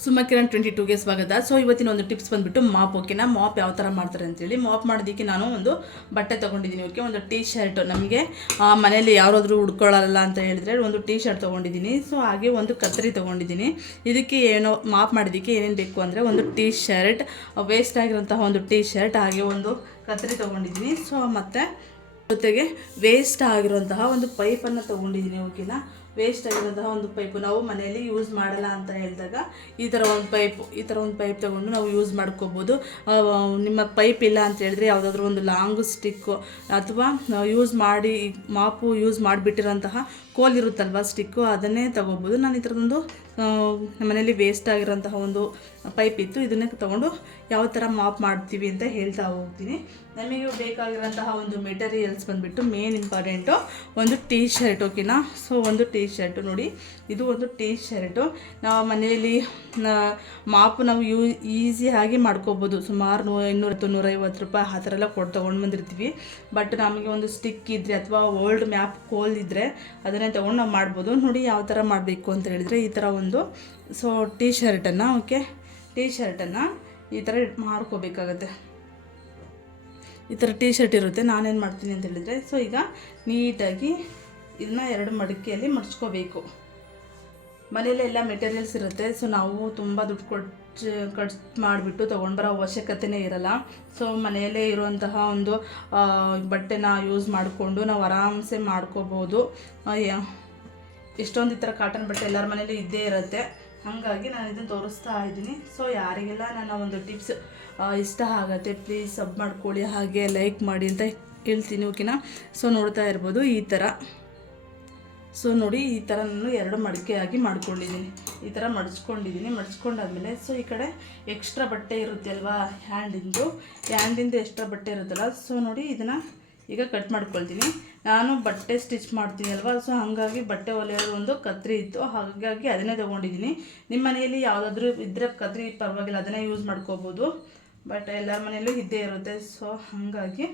ಸುಮಕಿರಣ್ 22ಗೆ ಸ್ವಾಗತ. ಸೊ ಇವತ್ತಿನ ಒಂದು ಟಿಪ್ಸ್ ಬಂದುಬಿಟ್ಟು ಮಾಪ್. ಓಕೆನಾ, ಮಾಪ್ ಯಾವ ಥರ ಮಾಡ್ತಾರೆ ಅಂತೇಳಿ. ಮಾಪ್ ಮಾಡೋದಕ್ಕೆ ನಾನು ಒಂದು ಬಟ್ಟೆ ತೊಗೊಂಡಿದ್ದೀನಿ. ಓಕೆ, ಒಂದು ಟೀ ಶರ್ಟ್, ನಮಗೆ ಮನೇಲಿ ಯಾರಾದರೂ ಉಡ್ಕೊಳ್ಳಲ್ಲ ಅಂತ ಹೇಳಿದ್ರೆ ಒಂದು ಟೀ ಶರ್ಟ್ ತೊಗೊಂಡಿದ್ದೀನಿ. ಸೊ ಹಾಗೆ ಒಂದು ಕತ್ತರಿ ತೊಗೊಂಡಿದ್ದೀನಿ. ಇದಕ್ಕೆ ಏನೋ ಮಾಪ್ ಮಾಡೋದಕ್ಕೆ ಏನೇನು ಬೇಕು ಅಂದರೆ ಒಂದು ಟೀ ಶರ್ಟ್, ವೇಸ್ಟ್ ಆಗಿರೋಂತಹ ಒಂದು ಟೀ ಶರ್ಟ್, ಹಾಗೆ ಒಂದು ಕತ್ತರಿ ತೊಗೊಂಡಿದ್ದೀನಿ. ಸೊ ಮತ್ತು ಜೊತೆಗೆ ವೇಸ್ಟ್ ಆಗಿರುವಂತಹ ಒಂದು ಪೈಪನ್ನು ತೊಗೊಂಡಿದ್ದೀನಿ. ಓಕೆನಾ, ವೇಸ್ಟ್ ಆಗಿರೋಂತಹ ಒಂದು ಪೈಪು ನಾವು ಮನೆಯಲ್ಲಿ ಯೂಸ್ ಮಾಡಲ್ಲ ಅಂತ ಹೇಳಿದಾಗ ಈ ಥರ ಒಂದು ಪೈಪ್ ತೊಗೊಂಡು ನಾವು ಯೂಸ್ ಮಾಡ್ಕೋಬೋದು. ನಿಮ್ಮ ಪೈಪ್ ಇಲ್ಲ ಅಂತ ಹೇಳಿದ್ರೆ ಯಾವುದಾದ್ರೂ ಒಂದು ಲಾಂಗ್ ಸ್ಟಿಕ್ಕು ಅಥವಾ ಮಾಪು ಯೂಸ್ ಮಾಡಿಬಿಟ್ಟಿರೋಂತಹ ಕೋಲ್ ಇರುತ್ತಲ್ವ, ಸ್ಟಿಕ್ಕು, ಅದನ್ನೇ ತೊಗೋಬೋದು. ನಾನು ಈ ಥರದೊಂದು ನಮ್ಮ ಮನೇಲಿ ವೇಸ್ಟ್ ಆಗಿರೋಂತಹ ಒಂದು ಪೈಪ್ ಇತ್ತು. ಇದನ್ನೇ ತೊಗೊಂಡು ಯಾವ ಥರ ಮಾಪ್ ಮಾಡ್ತೀವಿ ಅಂತ ಹೇಳ್ತಾ ಹೋಗ್ತೀನಿ. ನಮಗೆ ಬೇಕಾಗಿರೋಂತಹ ಒಂದು ಮೆಟೀರಿಯಲ್ಸ್ ಬಂದುಬಿಟ್ಟು ಮೇನ್ ಇಂಪಾರ್ಟೆಂಟು ಒಂದು ಟೀ ಶರ್ಟ್. ಓಕೆನಾ, ಸೊ ಒಂದು ಟೀ ಶರ್ಟು ನೋಡಿ, ಇದು ಒಂದು ಟೀ ಶರ್ಟು. ನಾವು ಮನೆಯಲ್ಲಿ ಮಾಪು ನಾವು ಈಸಿಯಾಗಿ ಮಾಡ್ಕೋಬೋದು. ಸುಮಾರು 200-150 ರೂಪಾಯಿ ಆ ಥರ ಎಲ್ಲ ತೊಗೊಂಡು ಬಂದಿರ್ತೀವಿ. ಬಟ್ ನಮಗೆ ಒಂದು ಸ್ಟಿಕ್ ಇದ್ದರೆ ಅಥವಾ ಓಲ್ಡ್ ಮ್ಯಾಪ್ ಕೋಲ್ ಇದ್ದರೆ ಅದನ್ನೇ ತೊಗೊಂಡು ನಾವು ಮಾಡ್ಬೋದು. ನೋಡಿ ಯಾವ ಥರ ಮಾಡಬೇಕು ಅಂತ ಹೇಳಿದರೆ ಈ ಥರ ಒಂದು ಟೀ ಶರ್ಟನ್ನು ಈ ಥರ ಮಾಡ್ಕೋಬೇಕಾಗತ್ತೆ. ಈ ಥರ ಟೀ ಶರ್ಟ್ ಇರುತ್ತೆ. ನಾನೇನು ಮಾಡ್ತೀನಿ ಅಂತ ಹೇಳಿದರೆ, ಸೊ ಈಗ ನೀಟಾಗಿ ಇದನ್ನ 2 ಮಡಿಕೆಯಲ್ಲಿ ಮಡ್ಚ್ಕೋಬೇಕು. ಮನೆಯಲ್ಲೇ ಎಲ್ಲ ಮೆಟೀರಿಯಲ್ಸ್ ಇರುತ್ತೆ. ಸೊ ನಾವು ತುಂಬ ದುಡ್ಡು ಖರ್ಚು ಮಾಡಿಬಿಟ್ಟು ತೊಗೊಂಡು ಬರೋ ಅವಶ್ಯಕತೆಯೇ ಇರಲ್ಲ. ಸೊ ಮನೆಯಲ್ಲೇ ಇರುವಂತಹ ಒಂದು ಬಟ್ಟೆನ ಯೂಸ್ ಮಾಡಿಕೊಂಡು ನಾವು ಆರಾಮ್ಸೆ ಮಾಡ್ಕೋಬೋದು. ಎಷ್ಟೊಂದು ಈ ಥರ ಕಾಟನ್ ಬಟ್ಟೆ ಎಲ್ಲರ ಮನೇಲಿ ಇದ್ದೇ ಇರುತ್ತೆ. ಹಾಗಾಗಿ ನಾನು ಇದನ್ನು ತೋರಿಸ್ತಾ ಇದ್ದೀನಿ. ಸೊ ಯಾರಿಗೆಲ್ಲ ನನ್ನ ಒಂದು ಟಿಪ್ಸ್ ಇಷ್ಟ ಆಗುತ್ತೆ ಪ್ಲೀಸ್ ಸಬ್ ಮಾಡ್ಕೊಳ್ಳಿ, ಹಾಗೆ ಲೈಕ್ ಮಾಡಿ ಅಂತ ಹೇಳ್ತೀನಿ. ಓಕೆನಾ, ಸೊ ನೋಡ್ತಾ ಇರ್ಬೋದು ಈ ಥರ. ಸೊ ನೋಡಿ, ಈ ಥರ ನಾನು 2 ಮಡಿಕೆಯಾಗಿ ಮಾಡ್ಕೊಂಡಿದ್ದೀನಿ. ಈ ಥರ ಮಡ್ಚ್ಕೊಂಡಾದ್ಮೇಲೆ ಸೊ ಈ ಕಡೆ ಎಕ್ಸ್ಟ್ರಾ ಬಟ್ಟೆ ಇರುತ್ತೆ ಅಲ್ವಾ, ಹ್ಯಾಂಡಿಂದು ಎಕ್ಸ್ಟ್ರಾ ಬಟ್ಟೆ ಇರುತ್ತಲ್ಲ. ಸೊ ನೋಡಿ, ಇದನ್ನು ಈಗ ಕಟ್ ಮಾಡ್ಕೊಳ್ತೀನಿ. ನಾನು ಬಟ್ಟೆ ಸ್ಟಿಚ್ ಮಾಡ್ತೀನಿ ಅಲ್ವಾ, ಸೊ ಹಾಗಾಗಿ ಬಟ್ಟೆ ಹೊಲಿಯೋದು ಒಂದು ಕತ್ರಿ ಇತ್ತು, ಹಾಗಾಗಿ ಅದನ್ನೇ ತೊಗೊಂಡಿದ್ದೀನಿ. ನಿಮ್ಮ ಮನೆಯಲ್ಲಿ ಯಾವುದಾದ್ರೂ ಇದ್ದರೆ ಕತ್ರಿ ಪರವಾಗಿಲ್ಲ, ಅದನ್ನೇ ಯೂಸ್ ಮಾಡ್ಕೋಬೋದು. ಬಟ್ ಎಲ್ಲರ ಮನೆಯಲ್ಲೂ ಇದ್ದೇ ಇರುತ್ತೆ. ಸೊ ಹಾಗಾಗಿ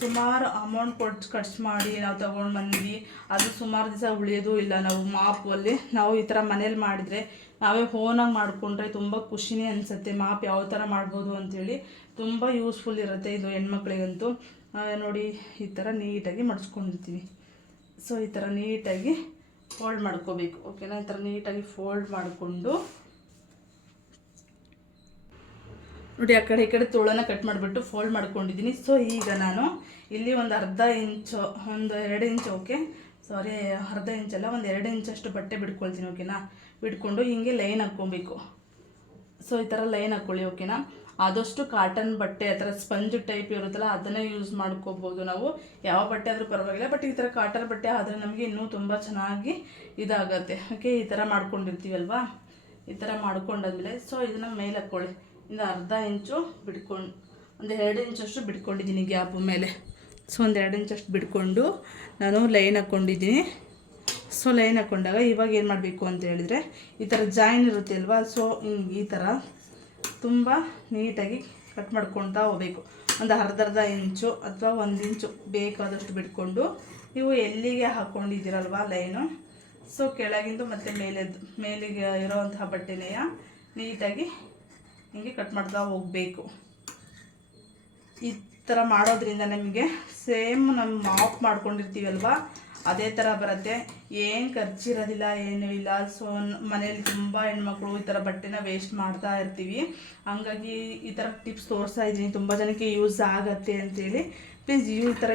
ಸುಮಾರು ಅಮೌಂಟ್ ಕೊಟ್ಟು ಖರ್ಚು ಮಾಡಿ ನಾವು ತೊಗೊಂಡು ಬಂದ್ವಿ, ಅದು ಸುಮಾರು ದಿವಸ ಉಳಿಯೋದು ಇಲ್ಲ. ನಾವು ಮಾಪಲ್ಲಿ ನಾವು ಈ ಥರ ಮನೇಲಿ ಮಾಡಿದರೆ, ನಾವೇ ಓನಾಗಿ ಮಾಡಿಕೊಂಡ್ರೆ ತುಂಬ ಖುಷಿನೇ ಅನಿಸುತ್ತೆ. ಮಾಪ್ ಯಾವ ಥರ ಮಾಡ್ಬೋದು ಅಂಥೇಳಿ ತುಂಬ ಯೂಸ್ಫುಲ್ ಇರುತ್ತೆ ಇದು ಹೆಣ್ಮಕ್ಳಿಗಂತೂ. ನೋಡಿ, ಈ ಥರ ನೀಟಾಗಿ ಮಡ್ಚ್ಕೊಂಡಿರ್ತೀವಿ. ಸೊ ಈ ಥರ ನೀಟಾಗಿ ಫೋಲ್ಡ್ ಮಾಡ್ಕೋಬೇಕು. ಓಕೆನಾ, ಈ ಥರ ನೀಟಾಗಿ ಫೋಲ್ಡ್ ಮಾಡಿಕೊಂಡು ನೋಡಿ, ಆ ಕಡೆ ಈ ಕಡೆ ತೋಳನ ಕಟ್ ಮಾಡಿಬಿಟ್ಟು ಫೋಲ್ಡ್ ಮಾಡ್ಕೊಂಡಿದ್ದೀನಿ. ಸೊ ಈಗ ನಾನು ಇಲ್ಲಿ ಒಂದು ಅರ್ಧ ಇಂಚು, ಒಂದು 2 ಇಂಚು, ಓಕೆ ಸಾರಿ ಅರ್ಧ ಇಂಚಲ್ಲ, ಒಂದು 2 ಇಂಚಷ್ಟು ಬಟ್ಟೆ ಬಿಟ್ಕೊಳ್ತೀನಿ. ಓಕೆನಾ, ಬಿಟ್ಕೊಂಡು ಹೀಗೆ ಲೈನ್ ಹಾಕ್ಕೊಬೇಕು. ಸೊ ಈ ಥರ ಲೈನ್ ಹಾಕ್ಕೊಳ್ಳಿ. ಓಕೆನಾ, ಆದಷ್ಟು ಕಾಟನ್ ಬಟ್ಟೆ, ಆ ಥರ ಸ್ಪಂಜ್ ಟೈಪ್ ಇರುತ್ತಲ್ಲ ಅದನ್ನೇ ಯೂಸ್ ಮಾಡ್ಕೋಬೋದು. ನಾವು ಯಾವ ಬಟ್ಟೆ ಆದರೂ ಪರವಾಗಿಲ್ಲ, ಬಟ್ ಈ ಥರ ಕಾಟನ್ ಬಟ್ಟೆ ಆದರೆ ನಮಗೆ ಇನ್ನೂ ತುಂಬ ಚೆನ್ನಾಗಿ ಇದಾಗತ್ತೆ. ಓಕೆ, ಈ ಥರ ಮಾಡ್ಕೊಂಡಿರ್ತೀವಲ್ವಾ, ಈ ಥರ ಮಾಡ್ಕೊಂಡಾದ್ಮೇಲೆ ಸೊ ಇದನ್ನು ಮೇಲೆ ಹಾಕ್ಕೊಳ್ಳಿ. ಇಂದ ಅರ್ಧ ಇಂಚು ಬಿಟ್ಕೊಂಡು ಒಂದು 2 ಇಂಚಷ್ಟು ಬಿಟ್ಕೊಂಡಿದ್ದೀನಿ ಗ್ಯಾಪು ಮೇಲೆ. ಸೊ ಒಂದು 2 ಇಂಚಷ್ಟು ಬಿಟ್ಕೊಂಡು ನಾನು ಲೈನ್ ಹಾಕ್ಕೊಂಡಿದ್ದೀನಿ. ಸೊ ಲೈನ್ ಹಾಕ್ಕೊಂಡಾಗ ಇವಾಗ ಏನು ಮಾಡಬೇಕು ಅಂತ ಹೇಳಿದರೆ, ಈ ಥರ ಜಾಯಿನ್ ಇರುತ್ತೆ ಅಲ್ವಾ, ಸೊ ಈ ಥರ ತುಂಬ ನೀಟಾಗಿ ಕಟ್ ಮಾಡ್ಕೊಳ್ತಾ ಹೋಗಬೇಕು. ಒಂದು ಅರ್ಧ ಇಂಚು ಅಥವಾ 1 ಇಂಚು ಬೇಕಾದಷ್ಟು ಬಿಟ್ಕೊಂಡು ನೀವು ಎಲ್ಲಿಗೆ ಹಾಕ್ಕೊಂಡಿದ್ದೀರಲ್ವ ಲೈನು, ಸೊ ಕೆಳಗಿಂದು ಮತ್ತು ಮೇಲಿಗೆ ಇರೋವಂತಹ ಬಟ್ಟೆನೆಯ ನೀಟಾಗಿ ಹೀಗೆ ಕಟ್ ಮಾಡ್ತಾ ಹೋಗಬೇಕು. ಈ ಥರ ಮಾಡೋದ್ರಿಂದ ನಮಗೆ ಸೇಮ್ ನಮ್ಮ ಮಾಪ್ ಮಾಡ್ಕೊಂಡಿರ್ತೀವಲ್ವ ಅದೇ ಥರ ಬರುತ್ತೆ. ಏನು ಖರ್ಚಿರೋದಿಲ್ಲ, ಏನೂ ಇಲ್ಲ. ಸೊ ಮನೆಯಲ್ಲಿ ತುಂಬ ಹೆಣ್ಮಕ್ಳು ಈ ಥರ ಬಟ್ಟೆನ ವೇಸ್ಟ್ ಮಾಡ್ತಾ ಇರ್ತೀವಿ. ಹಂಗಾಗಿ ಈ ಥರ ಟಿಪ್ಸ್ ತೋರಿಸ್ತಾ ಇದ್ದೀನಿ, ತುಂಬ ಜನಕ್ಕೆ ಯೂಸ್ ಆಗುತ್ತೆ ಅಂತೇಳಿ. ಪ್ಲೀಸ್ ಈ ಥರ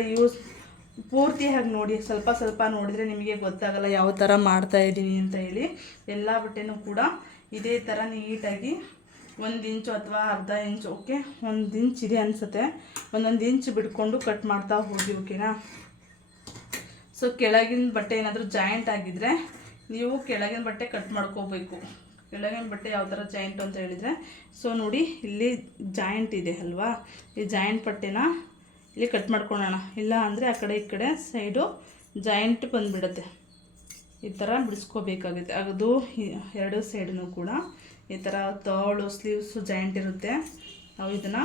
ಪೂರ್ತಿಯಾಗಿ ನೋಡಿ, ಸ್ವಲ್ಪ ನೋಡಿದರೆ ನಿಮಗೆ ಗೊತ್ತಾಗಲ್ಲ ಯಾವ ಥರ ಮಾಡ್ತಾಯಿದ್ದೀನಿ ಅಂತ ಹೇಳಿ. ಎಲ್ಲ ಬಟ್ಟೆನೂ ಕೂಡ ಇದೇ ಥರ ನೀಟಾಗಿ 1 ಇಂಚು ಅಥವಾ ಅರ್ಧ ಇಂಚು, ಓಕೆ 1 ಇಂಚ್ ಇದೆ ಅನಿಸುತ್ತೆ, 1 ಇಂಚ್ ಬಿಟ್ಕೊಂಡು ಕಟ್ ಮಾಡ್ತಾ ಹೋಗಿ. ಓಕೆನಾ, ಸೊ ಕೆಳಗಿನ ಬಟ್ಟೆ ಏನಾದರೂ ಜಾಯಿಂಟ್ ಆಗಿದ್ದರೆ ನೀವು ಕೆಳಗಿನ ಬಟ್ಟೆ ಕಟ್ ಮಾಡ್ಕೋಬೇಕು. ಕೆಳಗಿನ ಬಟ್ಟೆ ಯಾವ ಥರ ಜಾಯಿಂಟ್ ಅಂತ ಹೇಳಿದರೆ, ಸೊ ನೋಡಿ ಇಲ್ಲಿ ಜಾಯಿಂಟ್ ಇದೆ ಅಲ್ವಾ, ಈ ಜಾಯಿಂಟ್ ಬಟ್ಟೆನ ಇಲ್ಲಿ ಕಟ್ ಮಾಡ್ಕೊಳ್ಳೋಣ. ಇಲ್ಲ ಅಂದರೆ ಆ ಕಡೆ ಈ ಕಡೆ ಸೈಡು ಜಾಯಿಂಟ್ ಬಂದುಬಿಡುತ್ತೆ. ಈ ಥರ ಬಿಡಿಸ್ಕೋಬೇಕಾಗುತ್ತೆ. ಅದು 2 ಸೈಡೂ ಕೂಡ ಈ ಥರ ತೋಳು ಸ್ಲೀವ್ಸು ಜಾಯಿಂಟ್ ಇರುತ್ತೆ. ನಾವು ಇದನ್ನು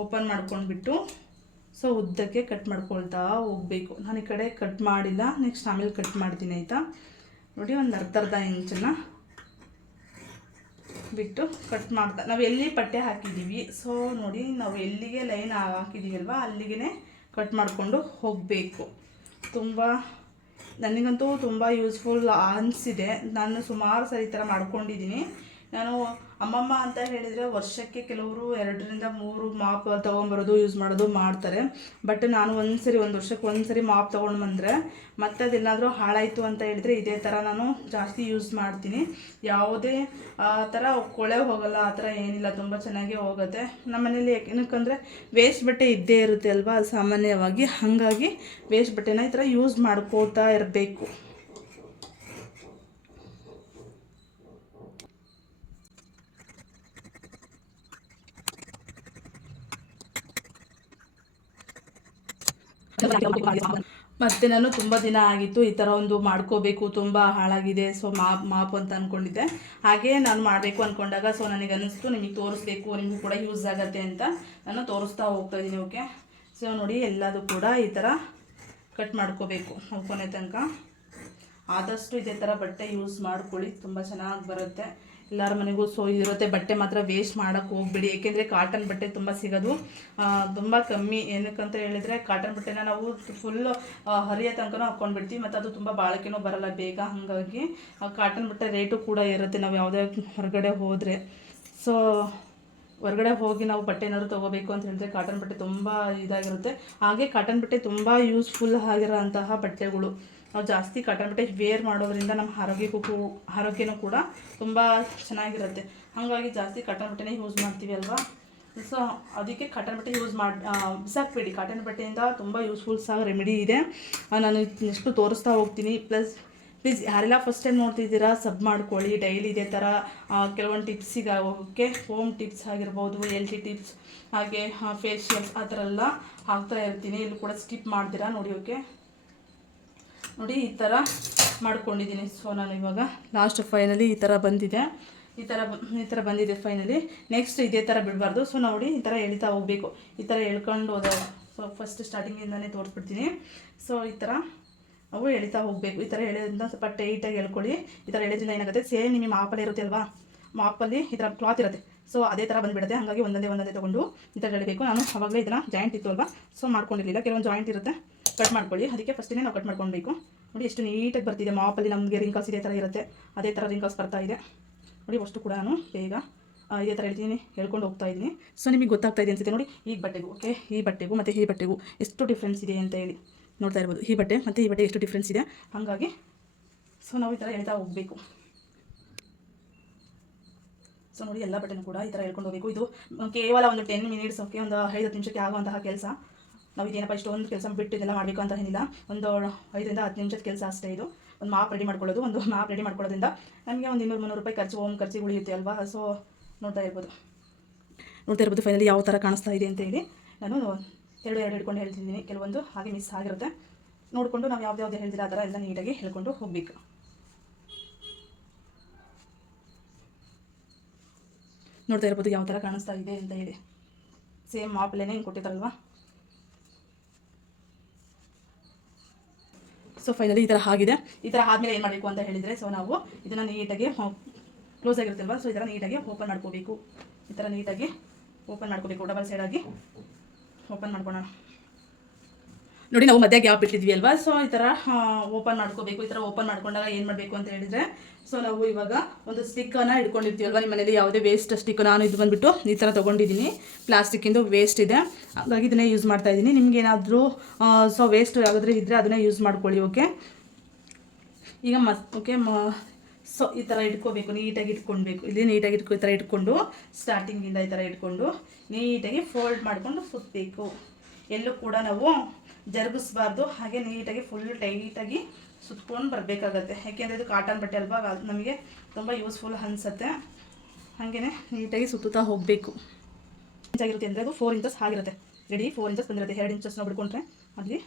ಓಪನ್ ಮಾಡ್ಕೊಂಡ್ಬಿಟ್ಟು ಸೊ ಉದ್ದಕ್ಕೆ ಕಟ್ ಮಾಡ್ಕೊಳ್ತಾ ಹೋಗಬೇಕು. ನಾನು ಈ ಕಡೆ ಕಟ್ ಮಾಡಿಲ್ಲ, ನೆಕ್ಸ್ಟ್ ಆಮೇಲೆ ಕಟ್ ಮಾಡ್ತೀನಿ ಆಯಿತಾ. ನೋಡಿ, ಒಂದು ಅರ್ಧ ಇಂಚನ್ನು ಬಿಟ್ಟು ಕಟ್ ಮಾಡ್ತಾ ನಾವು ಎಲ್ಲಿ ಪಟ್ಟೆ ಹಾಕಿದ್ದೀವಿ ಸೊ ನೋಡಿ ನಾವು ಎಲ್ಲಿಗೆ ಲೈನ್ ಹಾಕಿದ್ದೀವಿ ಅಲ್ವಾ ಅಲ್ಲಿಗೆ ಕಟ್ ಮಾಡಿಕೊಂಡು ಹೋಗಬೇಕು. ತುಂಬ ನನಗಂತೂ ತುಂಬ ಯೂಸ್ಫುಲ್ ಅನಿಸಿದೆ. ನಾನು ಸುಮಾರು ಸರಿ ಈ ಥರ ಮಾಡ್ಕೊಂಡಿದ್ದೀನಿ. ನಾನು ಅಮ್ಮಮ್ಮ ಅಂತ ಹೇಳಿದರೆ ವರ್ಷಕ್ಕೆ ಕೆಲವರು 2-3 ಮಾಪ್ ತೊಗೊಂಬರೋದು ಯೂಸ್ ಮಾಡೋದು ಮಾಡ್ತಾರೆ. ಬಟ್ ನಾನು ಒಂದು ವರ್ಷಕ್ಕೆ ಒಂದು ಸರಿ ಮಾಪ್ ತೊಗೊಂಡು ಬಂದರೆ ಮತ್ತೆ ಅದೇನಾದರೂ ಹಾಳಾಯಿತು ಅಂತ ಹೇಳಿದರೆ ಇದೇ ಥರ ನಾನು ಜಾಸ್ತಿ ಯೂಸ್ ಮಾಡ್ತೀನಿ. ಯಾವುದೇ ಥರ ಕೊಳೆ ಹೋಗಲ್ಲ, ಆ ಥರ ಏನಿಲ್ಲ, ತುಂಬ ಚೆನ್ನಾಗೇ ಹೋಗುತ್ತೆ. ನಮ್ಮ ಮನೇಲಿ ಏನಕ್ಕಂದರೆ ವೇಸ್ಟ್ ಬಟ್ಟೆ ಇದ್ದೇ ಇರುತ್ತೆ ಅಲ್ವಾ ಸಾಮಾನ್ಯವಾಗಿ, ಹಾಗಾಗಿ ವೇಸ್ಟ್ ಬಟ್ಟೆನ ಈ ಥರ ಯೂಸ್ ಮಾಡ್ಕೋತಾ ಇರಬೇಕು. ಮತ್ತು ನಾನು ತುಂಬ ದಿನ ಆಗಿತ್ತು ಈ ಥರ ಒಂದು ಮಾಡ್ಕೋಬೇಕು, ತುಂಬ ಹಾಳಾಗಿದೆ, ಸೊ ಮಾಪ್ ಅಂತ ಅಂದ್ಕೊಂಡಿದ್ದೆ. ಹಾಗೇ ನಾನು ಮಾಡಬೇಕು ಅಂದ್ಕೊಂಡಾಗ ಸೊ ನನಗೆ ಅನ್ನಿಸ್ತು ನಿಮಗೆ ತೋರಿಸ್ಬೇಕು, ನಿಮಗೂ ಕೂಡ ಯೂಸ್ ಆಗುತ್ತೆ ಅಂತ ನಾನು ತೋರಿಸ್ತಾ ಹೋಗ್ತಾಯಿದ್ದೀನಿ. ಓಕೆ, ಸೊ ನೋಡಿ ಎಲ್ಲದೂ ಕೂಡ ಈ ಥರ ಕಟ್ ಮಾಡ್ಕೋಬೇಕು ಕೊನೆ ತನಕ. ಆದಷ್ಟು ಇದೇ ಥರ ಬಟ್ಟೆ ಯೂಸ್ ಮಾಡ್ಕೊಳ್ಳಿ, ತುಂಬ ಚೆನ್ನಾಗಿ ಬರುತ್ತೆ. ಎಲ್ಲರ ಮನೆಗೂ ಸೊ ಇರುತ್ತೆ. ಬಟ್ಟೆ ಮಾತ್ರ ವೇಸ್ಟ್ ಮಾಡೋಕ್ಕೆ ಹೋಗ್ಬೇಡಿ, ಏಕೆಂದರೆ ಕಾಟನ್ ಬಟ್ಟೆ ತುಂಬ ಸಿಗೋದು ತುಂಬ ಕಮ್ಮಿ. ಏನಕ್ಕಂತ ಹೇಳಿದರೆ ಕಾಟನ್ ಬಟ್ಟೆನ ನಾವು ಫುಲ್ಲು ಹರಿಯೋ ತನಕನೂ ಹಾಕ್ಕೊಂಡ್ಬಿಡ್ತೀವಿ, ಮತ್ತು ಅದು ತುಂಬ ಬಾಳಿಕೆನೂ ಬರಲ್ಲ ಬೇಗ. ಹಾಗಾಗಿ ಕಾಟನ್ ಬಟ್ಟೆ ರೇಟು ಕೂಡ ಇರುತ್ತೆ ನಾವು ಯಾವುದೇ ಹೊರಗಡೆ ಹೋದರೆ. ಸೊ ಹೊರಗಡೆ ಹೋಗಿ ನಾವು ಬಟ್ಟೆ ಏನಾದ್ರು ತೊಗೋಬೇಕು ಅಂತ ಹೇಳಿದ್ರೆ ಕಾಟನ್ ಬಟ್ಟೆ ತುಂಬ ಇದಾಗಿರುತ್ತೆ. ಹಾಗೆ ಕಾಟನ್ ಬಟ್ಟೆ ತುಂಬ ಯೂಸ್ಫುಲ್ ಆಗಿರೋ ಅಂತಹ ಬಟ್ಟೆಗಳು. ನಾವು ಜಾಸ್ತಿ ಕಾಟನ್ ಬಟ್ಟೆ ವೇರ್ ಮಾಡೋದ್ರಿಂದ ನಮ್ಮ ಆರೋಗ್ಯನೂ ಕೂಡ ತುಂಬ ಚೆನ್ನಾಗಿರುತ್ತೆ. ಹಾಗಾಗಿ ಜಾಸ್ತಿ ಕಾಟನ್ ಬಟ್ಟೆನೇ ಯೂಸ್ ಮಾಡ್ತೀವಿ ಅಲ್ವಾ. ಸೊ ಅದಕ್ಕೆ ಕಾಟನ್ ಬಟ್ಟೆ ಯೂಸ್ ಬಿಸಾಕಬೇಡಿ. ಕಾಟನ್ ಬಟ್ಟೆಯಿಂದ ತುಂಬ ಯೂಸ್ಫುಲ್ಸ್ ಆಗಿ ರೆಮಿಡಿ ಇದೆ, ನಾನು ನೆಕ್ಸ್ಟು ತೋರಿಸ್ತಾ ಹೋಗ್ತೀನಿ. ಪ್ಲೀಸ್ ಯಾರೆಲ್ಲ ಫಸ್ಟ್ ಟೈಮ್ ನೋಡ್ತಿದ್ದೀರಾ ಸಬ್ ಮಾಡ್ಕೊಳ್ಳಿ. ಡೈಲಿ ಇದೇ ಥರ ಕೆಲವೊಂದು ಟಿಪ್ಸಿಗೆ ಹೋಗೋಕ್ಕೆ ಹೋಮ್ ಟಿಪ್ಸ್ ಆಗಿರ್ಬೋದು, ಹೆಲ್ತಿ ಟಿಪ್ಸ್, ಹಾಗೆ ಫೇಶಿಯಲ್ಸ್ ಆ ಥರ ಎಲ್ಲ ಹಾಕ್ತಾ ಇರ್ತೀನಿ. ಇಲ್ಲೂ ಕೂಡ ಸ್ಕಿಪ್ ಮಾಡ್ತೀರಾ ನೋಡಿ. ಓಕೆ ನೋಡಿ ಈ ಥರ ಮಾಡ್ಕೊಂಡಿದ್ದೀನಿ. ಸೊ ನಾನು ಇವಾಗ ಲಾಸ್ಟ್ ಫೈನಲಿ ಈ ಥರ ಬಂದಿದೆ, ಈ ಥರ ಬಂದಿದೆ ಫೈನಲಿ. ನೆಕ್ಸ್ಟ್ ಇದೇ ಥರ ಬಿಡಬಾರ್ದು. ಸೊ ನೋಡಿ ಈ ಥರ ಎಳಿತಾ ಹೋಗಬೇಕು. ಈ ಥರ ಎಳ್ಕೊಂಡು ಹೋದ ಸೊ ಫಸ್ಟ್ ಸ್ಟಾರ್ಟಿಂಗಿಂದನೇ ತೋರಿಸ್ಬಿಡ್ತೀನಿ. ಸೊ ಈ ಥರ ನಾವು ಎಳಿತಾ ಹೋಗಬೇಕು. ಈ ಥರ ಎಳೆಯೋದ್ರಿಂದ ಸ್ವಲ್ಪ ಟೈಟಾಗಿ ಎಳ್ಕೊಳ್ಳಿ. ಈ ಥರ ಎಳೆದ್ರಿಂದ ಏನಾಗುತ್ತೆ, ಸೇಮ್ ನಿಮಗೆ ಮಾಪಲ್ಲಿ ಇರುತ್ತೆ ಅಲ್ವಾ, ಮಾಪಲ್ಲಿ ಈ ಥರ ಕ್ಲಾತ್ ಇರುತ್ತೆ, ಸೊ ಅದೇ ಥರ ಬಂದುಬಿಡುತ್ತೆ. ಹಾಗಾಗಿ ಒಂದೊಂದೇ ತೊಗೊಂಡು ಈ ಥರ ಎಳಿಬೇಕು. ನಾನು ಆವಾಗಲೇ ಇದನ್ನು ಜಾಯಿಂಟ್ ಇತ್ತು ಅಲ್ವಾ, ಸೊ ಮಾಡ್ಕೊಂಡಿರಲಿಲ್ಲ. ಕೆಲವೊಂದು ಜಾಯಿಂಟ್ ಇರುತ್ತೆ, ಕಟ್ ಮಾಡ್ಕೊಳ್ಳಿ. ಅದಕ್ಕೆ ಫಸ್ಟಿನೇ ನಾವು ಕಟ್ ಮಾಡ್ಕೊಳ್ಬೇಕು. ನೋಡಿ ಎಷ್ಟು ನೀಟಾಗಿ ಬರ್ತಿದೆ. ಮಾಪಲ್ಲಿ ನಮಗೆ ರಿಂಕಲ್ಸ್ ಇದೇ ಥರ ಇರುತ್ತೆ, ಅದೇ ಥರ ರಿಂಕಲ್ಸ್ ಬರ್ತಾ ಇದೆ ನೋಡಿ. ಅಷ್ಟು ಕೂಡ ನಾನು ಬೇಗ ಇದೇ ಥರ ಹೇಳ್ಕೊಂಡು ಹೋಗ್ತಾ ಇದ್ದೀನಿ. ಸೊ ನಿಮಗೆ ಗೊತ್ತಾಗ್ತಾ ಇದೆ ಅನಿಸುತ್ತೆ ನೋಡಿ. ಈ ಬಟ್ಟೆಗೂ ಓಕೆ, ಈ ಬಟ್ಟೆಗೂ ಮತ್ತು ಈ ಬಟ್ಟೆಗೂ ಎಷ್ಟು ಡಿಫ್ರೆನ್ಸ್ ಇದೆ ಅಂತ ಹೇಳಿ ನೋಡ್ತಾ ಇರ್ಬೋದು. ಈ ಬಟ್ಟೆ ಮತ್ತು ಈ ಬಟ್ಟೆ ಎಷ್ಟು ಡಿಫ್ರೆನ್ಸ್ ಇದೆ. ಹಾಗಾಗಿ ಸೊ ನಾವು ಈ ಥರ ಹೇಳ್ತಾ ಹೋಗಬೇಕು. ಸೊ ನೋಡಿ ಎಲ್ಲ ಬಟ್ಟೆನೂ ಕೂಡ ಈ ಥರ ಹೇಳ್ಕೊಂಡು ಹೋಗಬೇಕು. ಇದು ಕೇವಲ ಒಂದು 10 ಮಿನಿಟ್ಸ್, ಓಕೆ, ಒಂದು 5-10 ನಿಮಿಷಕ್ಕೆ ಆಗುವಂತಹ ಕೆಲಸ. ನಾವು ಇದೇನಪ್ಪ ಇಷ್ಟೊಂದು ಕೆಲಸ ಬಿಟ್ಟು ಇದೆಲ್ಲ ಮಾಡಬೇಕು ಅಂತ ಏನಿಲ್ಲ. ಒಂದು 5-10 ನಿಮಿಷದ ಕೆಲಸ ಅಷ್ಟೇ ಇದು. ಒಂದು ಮಾಪ್ ರೆಡಿ ಮಾಡ್ಕೊಳ್ಳೋದು. ಒಂದು ಮಾಪ್ ರೆಡಿ ಮಾಡ್ಕೊಳ್ಳೋದ್ರಿಂದ ನಮಗೆ ಒಂದು 200-300 ರೂಪಾಯಿ ಖರ್ಚು, ಹೋಮ್ ಖರ್ಚಿಗೆ ಉಳಿಯುತ್ತೆ ಅಲ್ವಾ. ಸೊ ನೋಡ್ತಾ ಇರ್ಬೋದು ಫೈನಲಿ ಯಾವ ಥರ ಕಾಣಿಸ್ತಾ ಇದೆ ಅಂತ ಹೇಳಿ. ನಾನು ಎರಡು ಹಿಡ್ಕೊಂಡು ಹೇಳ್ತಿದ್ದೀನಿ. ಕೆಲವೊಂದು ಹಾಗೆ ಮಿಸ್ ಆಗಿರುತ್ತೆ, ನೋಡಿಕೊಂಡು ನಾವು ಯಾವ್ದು ಹೇಳ್ತೀರ ಆ ಥರ ಎಲ್ಲ ನೀಟಾಗಿ ಹೇಳ್ಕೊಂಡು ಹೋಗಬೇಕು. ನೋಡ್ತಾ ಇರ್ಬೋದು ಯಾವ ಥರ ಕಾಣಿಸ್ತಾ ಇದೆ ಅಂತ ಹೇಳಿ. ಸೇಮ್ ಮಾಪಲ್ಲೇನೆ ಹಿಂಗೆ ಕೊಟ್ಟಿದ್ದಾರಲ್ವಾ. ಸೊ ಫೈನಲಿ ಈ ಥರ ಆಗಿದೆ. ಈ ಥರ ಆದಮೇಲೆ ಏನು ಮಾಡಬೇಕು ಅಂತ ಹೇಳಿದರೆ, ಸೊ ನಾವು ಇದನ್ನು ನೀಟಾಗಿ ಕ್ಲೋಸ್ ಆಗಿರುತ್ತಲ್ವ, ಸೊ ಈ ಥರ ನೀಟಾಗಿ ಓಪನ್ ಮಾಡ್ಕೋಬೇಕು. ಈ ಥರ ನೀಟಾಗಿ ಓಪನ್ ಮಾಡ್ಕೋಬೇಕು. ಡಬಲ್ ಸೈಡಾಗಿ ಓಪನ್ ಮಾಡ್ಕೊಳ್ಳೋಣ ನೋಡಿ. ನಾವು ಮಧ್ಯ ಗ್ಯಾಪ್ ಇಟ್ಟಿದ್ವಿ ಅಲ್ವಾ, ಸೊ ಈ ಥರ ಓಪನ್ ಮಾಡ್ಕೋಬೇಕು. ಈ ಥರ ಓಪನ್ ಮಾಡ್ಕೊಂಡಾಗ ಏನು ಮಾಡಬೇಕು ಅಂತ ಹೇಳಿದರೆ, ಸೊ ನಾವು ಇವಾಗ ಒಂದು ಸ್ಟಿಕ್ಕನ್ನು ಇಟ್ಕೊಂಡಿರ್ತೀವಲ್ವ ನಿಮ್ಮ ಮನೇಲಿ, ಯಾವುದೇ ವೇಸ್ಟ್ ಸ್ಟಿಕ್. ನಾನು ಇದು ಬಂದುಬಿಟ್ಟು ಈ ಥರ ತೊಗೊಂಡಿದ್ದೀನಿ, ಪ್ಲಾಸ್ಟಿಕ್ಕಿಂದು ವೇಸ್ಟ್ ಇದೆ, ಹಾಗಾಗಿ ಇದನ್ನೇ ಯೂಸ್ ಮಾಡ್ತಾ ಇದ್ದೀನಿ. ನಿಮಗೇನಾದರೂ ಸೊ ವೇಸ್ಟ್ ಯಾವುದಾದ್ರೂ ಇದ್ದರೆ ಅದನ್ನೇ ಯೂಸ್ ಮಾಡ್ಕೊಳ್ಳಿ. ಓಕೆ, ಈಗ ಸೊ ಈ ಥರ ಇಟ್ಕೋಬೇಕು, ನೀಟಾಗಿ ಇಟ್ಕೊಳ್ಬೇಕು. ಇಲ್ಲಿ ನೀಟಾಗಿ ಈ ಥರ ಇಟ್ಕೊಂಡು ಸ್ಟಾರ್ಟಿಂಗಿಂದ ಈ ಥರ ಇಟ್ಕೊಂಡು ನೀಟಾಗಿ ಫೋಲ್ಡ್ ಮಾಡಿಕೊಂಡು ಸುತ್ತಬೇಕು. ಎಲ್ಲೂ ಕೂಡ ನಾವು ಜರುಗಿಸ್ಬಾರ್ದು, ಹಾಗೆ ನೀಟಾಗಿ ಫುಲ್ ಟೈಟಾಗಿ ಸುತ್ಕೊಂಡು ಬರಬೇಕಾಗತ್ತೆ. ಯಾಕೆಂದರೆ ಇದು ಕಾಟನ್ ಬಟ್ಟೆ ಅಲ್ವಾ, ನಮಗೆ ತುಂಬ ಯೂಸ್ಫುಲ್ ಅನಿಸುತ್ತೆ. ಹಾಗೆಯೇ ನೀಟಾಗಿ ಸುತ್ತುತ್ತಾ ಹೋಗಬೇಕು. ಇಂಚಾಗಿರುತ್ತೆ ಅಂದರೆ ಅದು 4 ಇಂಚಸ್ ಆಗಿರುತ್ತೆ. ರೆಡಿ 4 ಇಂಚಸ್ ಬಂದಿರುತ್ತೆ. 2 ಇಂಚಸ್ ನಾವು ಬಿಡ್ಕೊಂಡ್ರೆ ಅಲ್ಲಿ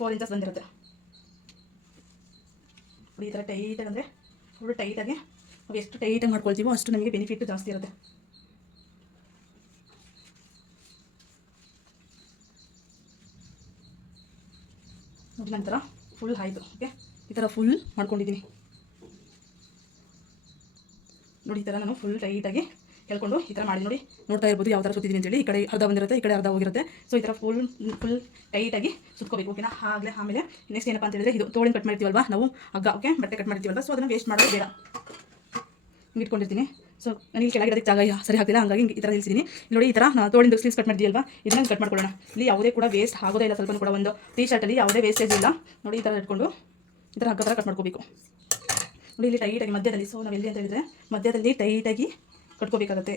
4 ಇಂಚಸ್ ಬಂದಿರುತ್ತೆ. ಈ ಥರ ಟೈಟಾಗಿ ಅಂದರೆ ಫುಲ್ ಟೈಟಾಗಿ ನಾವು ಎಷ್ಟು ಟೈಟಾಗಿ ಮಾಡ್ಕೊಳ್ತೀವೋ ಅಷ್ಟು ನಮಗೆ ಬೆನಿಫಿಟ್ ಜಾಸ್ತಿ ಇರುತ್ತೆ. ನೋಡಿ ನಂತರ ಫುಲ್ ಆಯಿತು. ಓಕೆ, ಈ ಥರ ಫುಲ್ ಮಾಡ್ಕೊಂಡಿದ್ದೀನಿ. ನೋಡಿ ಈ ಥರ ನಾನು ಫುಲ್ ಟೈಟಾಗಿ ಹೇಳ್ಕೊಂಡು ಈ ಥರ ಮಾಡಿ ನೋಡಿ, ನೋಡ್ತಾ ಇರ್ಬೋದು ಯಾವ ಥರ ಸುತ್ತಿದ್ದೀನಿ ಅಂತೇಳಿ. ಈ ಕಡೆ ಅರ್ಧ ಬಂದಿರುತ್ತೆ, ಈ ಕಡೆ ಅರ್ಧ ಹೋಗಿರುತ್ತೆ. ಸೊ ಈ ಥರ ಫುಲ್ ಟೈಟಾಗಿ ಸುತ್ಕೋಬೇಕು, ಓಕೆನಾ. ಆಮೇಲೆ ನೆಕ್ಸ್ಟ್ ಏನಪ್ಪ ಅಂತ ಹೇಳಿದ್ರೆ, ಇದು ತೋಳಿನ ಕಟ್ ಮಾಡ್ತೀವಲ್ವಾ ನಾವು, ಹಗ್ಗ, ಓಕೆ, ಬಟ್ಟೆ ಕಟ್ ಮಾಡ್ತೀವಲ್ವಾ. ಸೊ ಅದನ್ನು ವೇಸ್ಟ್ ಮಾಡೋದು ಬೇಡ. ಹಿಂಗೆ ಇಟ್ಕೊಂಡಿರ್ತೀನಿ. ಸೊ ನನಗೆ ಕೆಳಗಿರೋದಕ್ಕೆ ಜಾಗ ಸರಿ ಹಾಕಿಲ್ಲ, ಹಂಗಾಗಿ ಈ ಥರ ನಿಲ್ಸಿದ್ದೀನಿ. ನೋಡಿ ಈ ಥರ ತೋಳಿಂದು ಸ್ಲೀವ್ಸ್ ಕಟ್ ಮಾಡಿದ್ದೀವಲ್ವಾ, ಇದನ್ನ ಕಟ್ ಮಾಡ್ಕೊಳ್ಳೋಣ. ಇಲ್ಲಿ ಯಾವುದೇ ಕೂಡ ವೇಸ್ಟ್ ಆಗೋದೇ ಇಲ್ಲ, ಸ್ವಲ್ಪ ಕೂಡ ಒಂದು ಟೀ ಶರ್ಟಲ್ಲಿ ಯಾವುದೇ ವೇಸ್ಟೇಜ್ ಇಲ್ಲ. ನೋಡಿ ಈ ಥರ ಇಟ್ಕೊಂಡು ಈ ಥರ ಹಗ್ಗ ಥರ ಕಟ್ ಮಾಡ್ಕೋಬೇಕು. ನೋಡಿ ಇಲ್ಲಿ ಟೈಟಾಗಿ ಮಧ್ಯದಲ್ಲಿ, ಸೊ ನಾವು ಎಲ್ಲಿ ಅಂತ ಹೇಳಿದ್ರೆ ಮಧ್ಯದಲ್ಲಿ ಟೈಟಾಗಿ ಕಟ್ಕೋಬೇಕಾಗತ್ತೆ.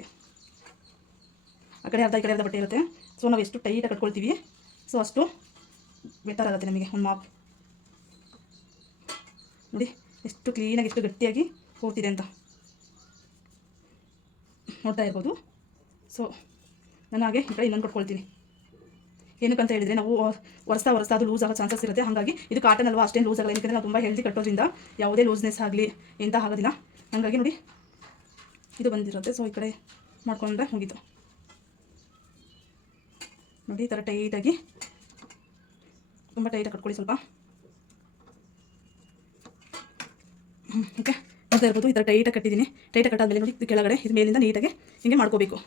ಆ ಕಡೆ ಅರ್ಧ ಈ ಕಡೆ ಅರ್ಧ ಬಟ್ಟೆ ಇರುತ್ತೆ. ಸೊ ನಾವು ಎಷ್ಟು ಟೈಟಾಗಿ ಕಟ್ಕೊಳ್ತೀವಿ ಸೊ ಅಷ್ಟು ಬೆಟರ್ ಆಗುತ್ತೆ ನಮಗೆ ಒಂದು ಮಾಪ್. ನೋಡಿ ಎಷ್ಟು ಕ್ಲೀನಾಗಿ ಎಷ್ಟು ಗಟ್ಟಿಯಾಗಿ ಹೋಗ್ತಿದೆ ಅಂತ ನೋಡ್ತಾ ಇರ್ಬೋದು. ಸೊ ನಾನು ಹಾಗೆ ಈ ಕಡೆ ಇನ್ನೊಂದು ಕಟ್ಕೊಳ್ತೀನಿ. ಏನಕ್ಕಂತ ಹೇಳಿದರೆ ನಾವು ಒರೆಸ್ತಾ ಅದು ಲೂಸ್ ಆಗೋ ಚಾನ್ಸಸ್ ಇರುತ್ತೆ. ಹಾಗಾಗಿ ಇದು ಕಾಟನ್ ಅಲ್ವಾ, ಅಷ್ಟೇನು ಲೂಸ್ ಆಗಲ್ಲ. ಏನಕ್ಕೆ ನಾವು ತುಂಬ ಹೆಲ್ದಿ ಕಟ್ಟೋದ್ರಿಂದ ಯಾವುದೇ ಲೂಸ್ನೆಸ್ ಆಗಲಿ ಎಂತ ಆಗೋದಿಲ್ಲ. ಹಾಗಾಗಿ ನೋಡಿ ಇದು ಬಂದಿರುತ್ತೆ. ಸೊ ಈ ಕಡೆ ಮಾಡ್ಕೊಂಡ್ರೆ ಮುಗೀತು. ನೋಡಿ ಈ ಥರ ಟೈಟಾಗಿ ತುಂಬ ಟೈಟಾಗಿ ಕಟ್ಕೊಳ್ಳಿ ಸ್ವಲ್ಪ. ಓಕೆ, ನೋಡ್ತಾ ಇರ್ಬೋದು ಈ ಥರ ಟೈಟಾಗಿ ಕಟ್ಟಿದ್ದೀನಿ. ಟೈಟಾಗಿ ಕಟ್ಟಾದ್ಮೇಲೆ ನೋಡಿ ಇದು ಕೆಳಗಡೆ ಇದು ಮೇಲಿಂದ ನೀಟಾಗಿ ಹಿಂಗೆ ಮಾಡ್ಕೋಬೇಕು.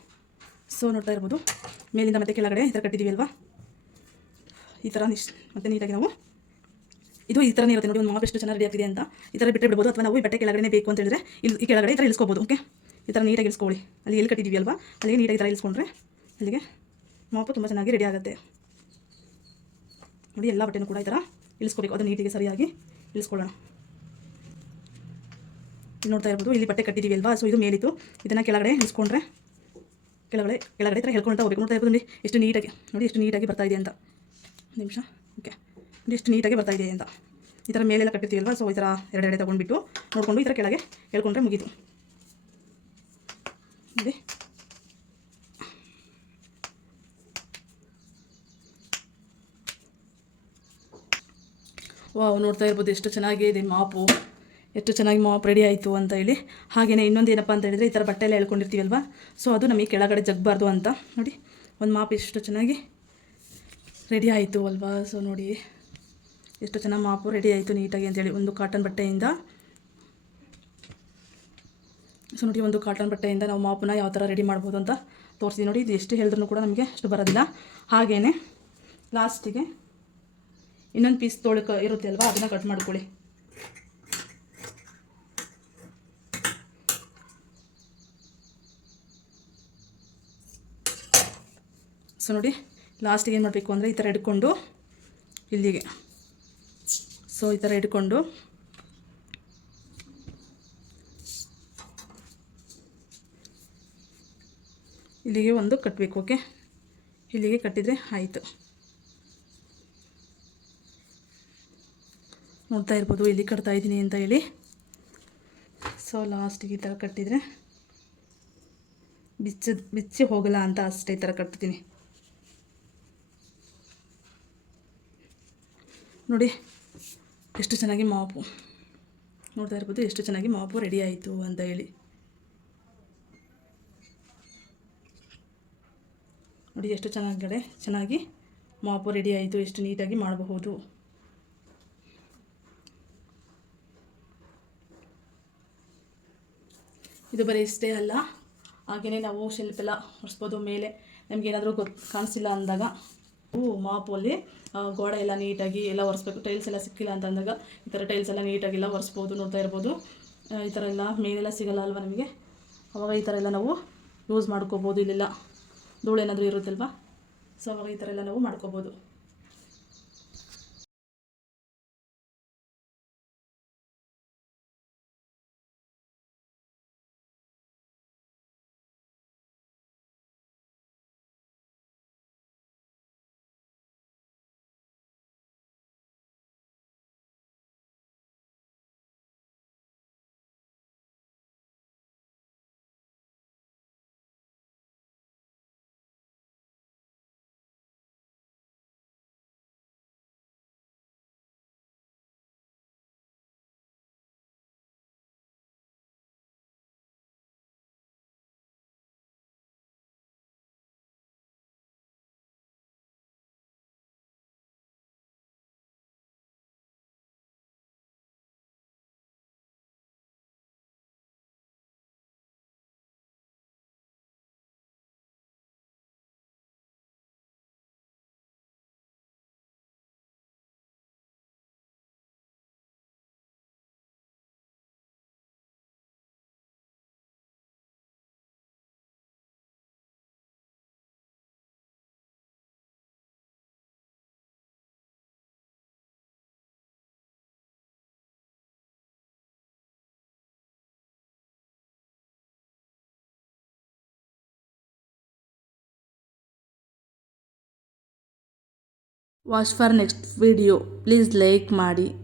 ಸೊ ನೋಡ್ತಾ ಇರ್ಬೋದು ಮೇಲಿಂದ ಮತ್ತೆ ಕೆಳಗಡೆ ಈ ಥರ ಕಟ್ಟಿದ್ದೀವಿ ಅಲ್ವಾ, ಈ ಥರ ಮತ್ತೆ ನೀಟಾಗಿ ನಾವು ಇದು ಈ ಥರನೇ ಇರುತ್ತೆ. ನೋಡಿ ಒಂದು ಮಾಪ್ ಎಷ್ಟು ಚೆನ್ನಾಗಿ ರೆಡಿ ಆಗ್ತಿದೆ ಅಂತ. ಈ ಥರ ಬಿಟ್ಟರೆ ಬಿಡ್ಬೋದು, ಅಥವಾ ನಾವು ಈ ಬಟ್ಟೆ ಕೆಳಗಡೆ ಬೇಕು ಅಂತ ಹೇಳಿದ್ರೆ ಇಲ್ಲಿ ಈ ಕೆಳಗಡೆ ಈ ಥರ ಇಳಿಸ್ಕೋಬೋದು. ಓಕೆ, ಈ ಥರ ನೀಟಾಗಿ ಇಳಿಸ್ಕೊಳ್ಳಿ. ಅಲ್ಲಿ ಎಲ್ಲಿ ಕಟ್ಟಿದ್ದೀವಿ ಅಲ್ವಾ ಅಲ್ಲಿಗೆ ನೀಟಾಗಿ ಈ ಥರ ಇಳಿಸ್ಕೊಂಡ್ರೆ ಅಲ್ಲಿಗೆ ಮಾಪು ತುಂಬ ಚೆನ್ನಾಗಿ ರೆಡಿ ಆಗುತ್ತೆ. ನೋಡಿ ಎಲ್ಲ ಬಟ್ಟೆನೂ ಕೂಡ ಈ ಥರ ಇಳಿಸ್ಕೋಬೇಕು, ಅದು ನೀಟಿಗೆ ಸರಿಯಾಗಿ ಇಳಿಸ್ಕೊಳ್ಳೋಣ. ಇಲ್ಲಿ ನೋಡ್ತಾ ಇರ್ಬೋದು ಇಲ್ಲಿ ಬಟ್ಟೆ ಕಟ್ಟಿದ್ದೀವಿ ಅಲ್ವಾ, ಸೊ ಇದು ಮೇಲಿತ್ತು, ಇದನ್ನು ಕೆಳಗಡೆ ಇಳಿಸ್ಕೊಂಡ್ರೆ ಕೆಳಗಡೆ ಈ ಥರ ಹೇಳ್ಕೊಳ್ತಾ ಹೋಗ್ಬೇಕು. ನೋಡ್ತಾ ಇರ್ಬೋದು ನೋಡಿ ಎಷ್ಟು ನೀಟಾಗಿ ಬರ್ತಾ ಇದೆ ಅಂತ. ನಿಮಿಷ, ಓಕೆ, ನೋಡಿ ಎಷ್ಟು ನೀಟಾಗಿ ಬರ್ತಾ ಇದೆ ಅಂತ. ಈ ಥರ ಮೇಲೆಲ್ಲ ಕಟ್ಟಿರ್ತೀವಲ್ವಾ, ಸೊ ಈ ಥರ ಎರಡೆರಡೆ ತೊಗೊಂಡ್ಬಿಟ್ಟು ನೋಡಿಕೊಂಡು ಈ ಥರ ಕೆಳಗೆ ಹೇಳ್ಕೊಂಡ್ರೆ ಮುಗೀತು. ನೋಡಿ ವಾವ್, ನೋಡ್ತಾ ಇರ್ಬೋದು ಎಷ್ಟು ಚೆನ್ನಾಗಿ ಇದೆ ಮಾಪು, ಎಷ್ಟು ಚೆನ್ನಾಗಿ ಮಾಪ್ ರೆಡಿ ಆಯಿತು ಅಂತ ಹೇಳಿ. ಹಾಗೆಯೇ ಇನ್ನೊಂದು ಏನಪ್ಪ ಅಂತ ಹೇಳಿದರೆ ಈ ಥರ ಬಟ್ಟೆ ಎಲ್ಲ ಹೇಳ್ಕೊಂಡಿರ್ತೀವಲ್ವ, ಸೊ ಅದು ನಮಗೆ ಕೆಳಗಡೆ ಜಗ್ಬಾರ್ದು ಅಂತ. ನೋಡಿ ಒಂದು ಮಾಪ್ ಎಷ್ಟು ಚೆನ್ನಾಗಿ ರೆಡಿ ಆಯಿತು ಅಲ್ವಾ. ಸೊ ನೋಡಿ ಎಷ್ಟು ಚೆನ್ನಾಗಿ ಮಾಪು ರೆಡಿ ಆಯಿತು ನೀಟಾಗಿ ಅಂತೇಳಿ ಒಂದು ಕಾಟನ್ ಬಟ್ಟೆಯಿಂದ. ಸೊ ನೋಡಿ ಒಂದು ಕಾಟನ್ ಬಟ್ಟೆಯಿಂದ ನಾವು ಮಾಪನ್ನ ಯಾವ ಥರ ರೆಡಿ ಮಾಡ್ಬೋದು ಅಂತ ತೋರಿಸಿ. ನೋಡಿ ಇದು ಎಷ್ಟು ಹೇಳಿದ್ರೂ ಕೂಡ ನಮಗೆ ಅಷ್ಟು ಬರೋದಿಲ್ಲ. ಹಾಗೆಯೇ ಲಾಸ್ಟಿಗೆ ಇನ್ನೊಂದು ಪೀಸ್ ತೋಳಕ್ಕೆ ಇರುತ್ತೆ ಅಲ್ವಾ, ಅದನ್ನು ಕಟ್ ಮಾಡ್ಕೊಳ್ಳಿ. ಸೊ ನೋಡಿ ಲಾಸ್ಟಿಗೆ ಏನು ಮಾಡಬೇಕು ಅಂದರೆ ಈ ಥರ ಹಿಡ್ಕೊಂಡು ಇಲ್ಲಿಗೆ, ಸೊ ಈ ಥರ ಹಿಡ್ಕೊಂಡು ಇಲ್ಲಿಗೆ ಒಂದು ಕಟ್ಟಬೇಕು. ಓಕೆ, ಇಲ್ಲಿಗೆ ಕಟ್ಟಿದರೆ ಆಯಿತು. ನೋಡ್ತಾ ಇರ್ಬೋದು ಇಲ್ಲಿ ಕಟ್ತಾ ಇದ್ದೀನಿ ಅಂತ ಹೇಳಿ. ಸೊ ಲಾಸ್ಟಿಗೆ ಈ ಥರ ಕಟ್ಟಿದರೆ ಬಿಚ್ಚಿ ಹೋಗಲ್ಲ ಅಂತ ಅಷ್ಟೇ ಈ ಥರ ಕಟ್ತೀನಿ. ನೋಡಿ ಎಷ್ಟು ಚೆನ್ನಾಗಿ ಮಾಪು, ನೋಡ್ತಾ ಇರ್ಬೋದು ಎಷ್ಟು ಚೆನ್ನಾಗಿ ಮಾಪು ರೆಡಿ ಆಯಿತು ಅಂತ ಹೇಳಿ. ನೋಡಿ ಎಷ್ಟು ಚೆನ್ನಾಗಿ ಮಾಪು ರೆಡಿ ಆಯಿತು, ಎಷ್ಟು ನೀಟಾಗಿ ಮಾಡಬಹುದು. ಇದು ಬರೀ ಇಷ್ಟೇ ಅಲ್ಲ, ಹಾಗೆಯೇ ನಾವು ಶೆಲ್ಫ್ ಎಲ್ಲ ಒರೆಸ್ಬೋದು. ಮೇಲೆ ನಮಗೇನಾದರೂ ಕಾಣಿಸಿಲ್ಲ ಅಂದಾಗ ಮಾಪಲ್ಲಿ ಗೋಡೆ ಎಲ್ಲ ನೀಟಾಗಿ ಎಲ್ಲ ಒರೆಸ್ಬೇಕು. ಟೈಲ್ಸ್ ಎಲ್ಲ ಸಿಕ್ಕಿಲ್ಲ ಅಂತ ಅಂದಾಗ ಈ ಥರ ಟೈಲ್ಸ್ ಎಲ್ಲ ನೀಟಾಗೆಲ್ಲ ಒರೆಸ್ಬೋದು. ನೋಡ್ತಾ ಇರ್ಬೋದು ಈ ಥರ ಎಲ್ಲ ಮೇಲೆಲ್ಲ ಸಿಗಲ್ಲ ಅಲ್ವ ನಮಗೆ, ಅವಾಗ ಈ ಥರ ಎಲ್ಲ ನಾವು ಯೂಸ್ ಮಾಡ್ಕೋಬೋದು. ಇಲ್ಲೆಲ್ಲ ಧೂಳು ಏನಾದರೂ ಇರುತ್ತಲ್ವ, ಸೊ ಅವಾಗ ಈ ಥರ ಎಲ್ಲ ನಾವು ಮಾಡ್ಕೋಬೋದು. Watch for next video. Please like ಮಾಡಿ.